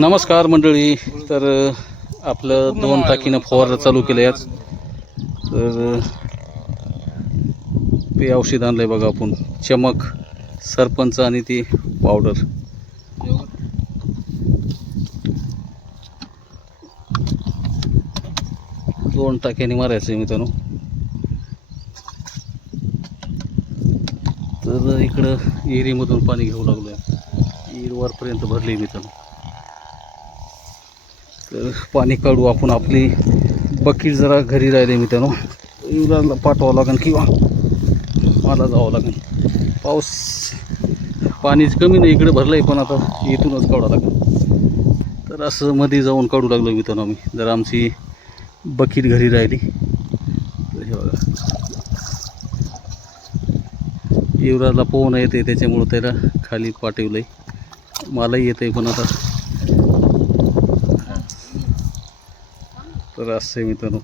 नमस्कार मंडळी. तर आपलं दोन टाकीनं फवारं चालू केलं याच तर ते औषध आणलं आहे बघा आपण. चमक सरपंच आणि ती पावडर दोन टाक्याने मारायचं आहे मित्रांनो. तर इकडं एरीमधून पाणी घेऊ लागलोय. आहे वरपर्यंत भरली मित्रांनो. तर पाणी काढू आपण आपली बकीट जरा घरी राहिले मित्रांनो. युवराजला पाठवावं लागेल किंवा मला जावं लागेल पाऊस पाणीच कमी नाही इकडे भरलं आहे पण आता इथूनच काढावं लागेल तर असं मध्ये जाऊन काढू लागलो मित्रांनो आम्ही. जर आमची बकीट घरी राहिली. तर हे बघा. युवराजला पोहणं येते त्याच्यामुळं त्याला खाली पाठवलं आहे मलाही येतं आहे पण आता तर असं आहे मित्रांनो.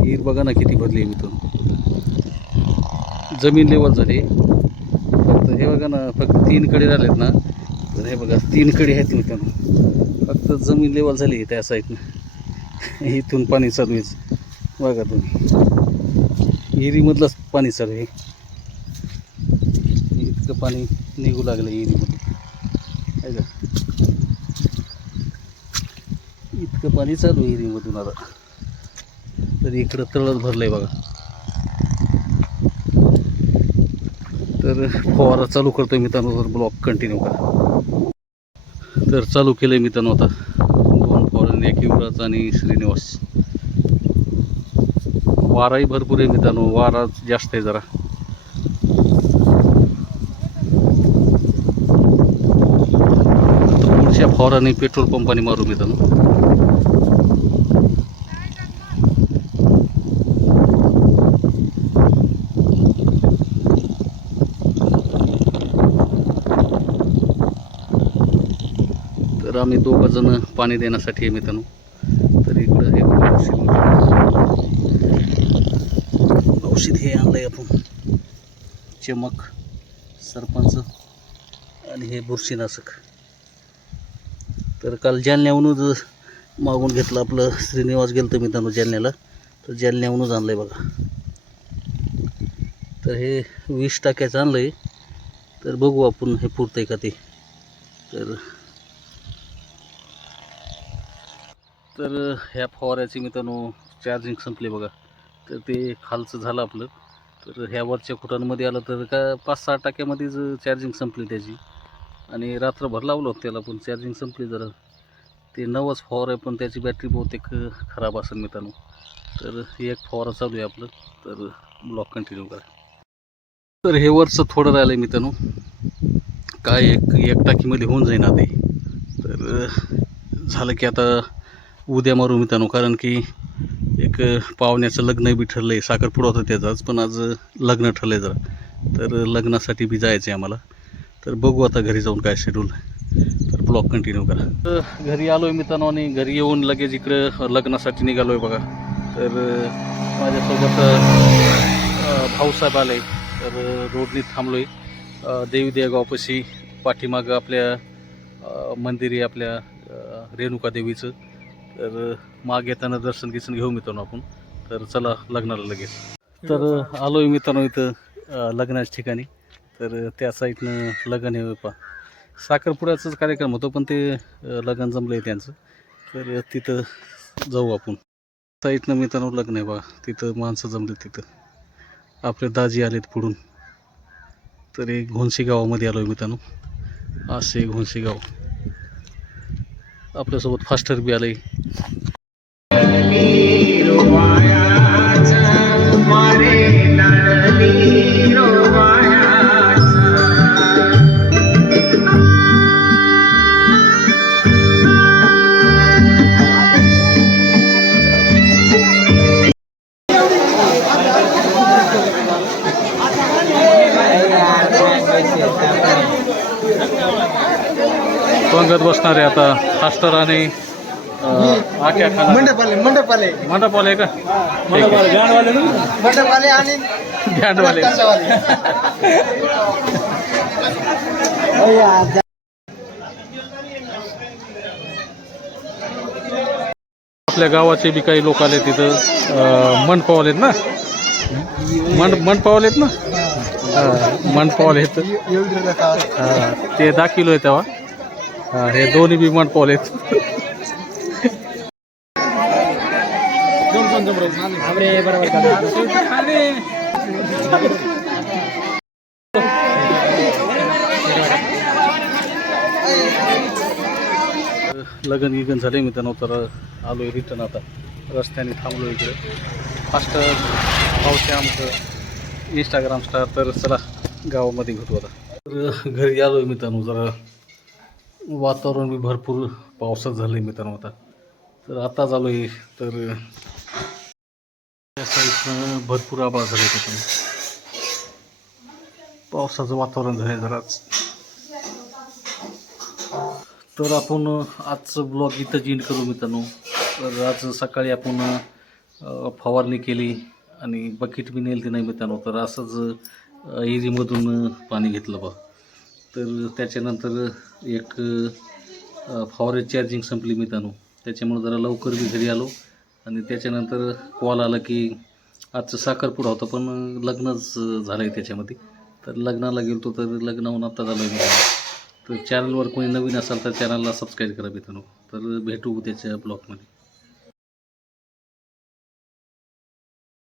विहीर बघा ना किती भरली आहे मित्रांनो. जमीन लेवल झाली फक्त हे बघा ना फक्त तीन कडे राहिलेत ना तर हे बघा तीन कडे आहेत मित्रांनो. फक्त जमीन लेवल झाली त्या साईडनं इथून पाणी चालू आहे बघा तुम्ही. हिरीमधलंच पाणी चालू आहे इतकं पाणी निघू लागलं हिरीमध्ये आहे का? इतकं पाणी चालू आहे विहिरीमधून आता. तर इकडं तळच भरलंय बघा. तर फवारा चालू करतोय मित्रांनो तर ब्लॉक कंटिन्यू करा. तर चालू केलंय मित्रांनो आता. दोन फवारांनी एक युवराज आणि श्रीनिवास. वाराही भरपूर आहे मित्रांनो वारा जास्त आहे जरा. पुढच्या फवाराने पेट्रोल पंपाने मारू मित्रांनो तर आम्ही दोघं जण पाणी देण्यासाठी आहे मित्रांनो. तर इकडं हे औषध हे आणलं आहे आपण. चमक सरपंच आणि हे बुरशीनाशक. तर काल जालन्याहूनच मागून घेतलं आपलं श्रीनिवास गेलं तर मित्रांनो जालन्याला. तर जालन्याहूनच आणलं आहे बघा. तर हे वीस टाक्याचं आणलं आहे तर बघू आपण हे पुरतं आहे का ते. तर तर ह्या फवाऱ्याची मित्रांनो चार्जिंग संपली बघा. तर ते खालचं झालं आपलं. तर ह्या वरच्या खुटांमध्ये आलं तर का पाच सहा टाक्यामध्येच चार्जिंग संपली त्याची. आणि रात्रभर लावलं होतं त्याला पण चार्जिंग संपली जरा. ते नवच फवार आहे पण त्याची बॅटरी बहुतेक खराब असेल मित्रांनो. तर एक फवारा चालू आहे आपलं. तर ब्लॉक कंटिन्यू करा. तर हे वरचं थोडं राहिलं आहे मित्रांनो. काय एक एक टाकीमध्ये होऊन जाईना ते तर झालं की आता उद्या मारू मित्रांनो कारण की एक पाहुण्याचं लग्न बी ठरलं आहे साखरपुडा होता त्याचाच पण आज लग्न ठरलं आहे जरा. तर लग्नासाठी बी जायचं आहे आम्हाला. तर बघू आता घरी जाऊन काय शेड्यूल तर ब्लॉग कंटिन्यू करा. तर घरी आलो आहे मित्रांनो आणि घरी येऊन लगेच इकडं लग्नासाठी निघालो आहे बघा. तर माझ्यासोबत भाऊसाहेब आले. तर रोडनी थांबलो आहे देवी देगावपाशी पाठीमागं आपल्या मंदिर आहे आपल्या रेणुकादेवीचं रेणुका देवीचं. तर माग येताना दर्शन गिर्शन घेऊ मित्रांनो आपण. तर चला लग्नाला लगेच. तर आलो आहे मित्रांनो इथं लग्नाच्या ठिकाणी. तर त्या साईडनं लग्न हे पा साखरपुड्याचाच कार्यक्रम होतो पण ते लग्न जमलं आहे त्यांचं. तर तिथं जाऊ आपण. साईडनं मित्रांनो लग्न आहे बा तिथं माणसं जमले तिथं. आपले दाजी आलेत पुढून. तर एक घोणशी गावामध्ये आलो आहे मित्रांनो. असे घोणशी गाव. आपल्यासोबत फास्टर बी आलंय. पंगत बसणारे आता फास्टर आणि आख्या मंडपाले मंडपाले. मंडपवाले आहे. का मंडपाले आणि आपल्या गावाचे बी काही लोक आले तिथं. मन पावलेत ना? मन मन पावलेत ना? मन पावलेत ते दाखिलोय तेव्हा. हा, दोन्ही बी मन पावलेत लगन गिगन झाले मित्रांनो तर आलो आहे रिटर्न आता. रस्त्याने थांबलो इकडे. फास्ट पावते आमचं इंस्टाग्राम स्टार तर चला गावामध्ये भेटू आता. तर घरी आलो आहे मित्रांनो जरा वातावरण बी भरपूर पावसात झालं आहे मित्रांनो आता. तर आता झालो आहे तर त्या साईडनं भरपूर आभाळ झालं आहे त्याच्यामुळे पावसाचं वातावरण झालं आहे जराच. तर आपण आजचं ब्लॉग इथं एंड करू मित्रांनो. तर आज सकाळी आपण फवारणी केली आणि बकेट बी नेली नाही मित्रांनो. तर असंच एरीमधून पाणी घेतलं बा तर त्याच्यानंतर एक फॉरेज चार्जिंग संपली मित्रांनो त्याच्यामुळे जरा लवकर मी घरी आलो. आणि त्याच्यानंतर कॉल आला की आजचं साखरपुडा होता पण लग्नच झालं आहे त्याच्यामध्ये. तर लग्नाला गेलो तर लग्नाहून आत्ता झालं आहे तर चॅनलवर कोणी नवीन असाल तर चॅनलला सबस्क्राईब करा मित्रांनो तर भेटू उद्याच्या ब्लॉगमध्ये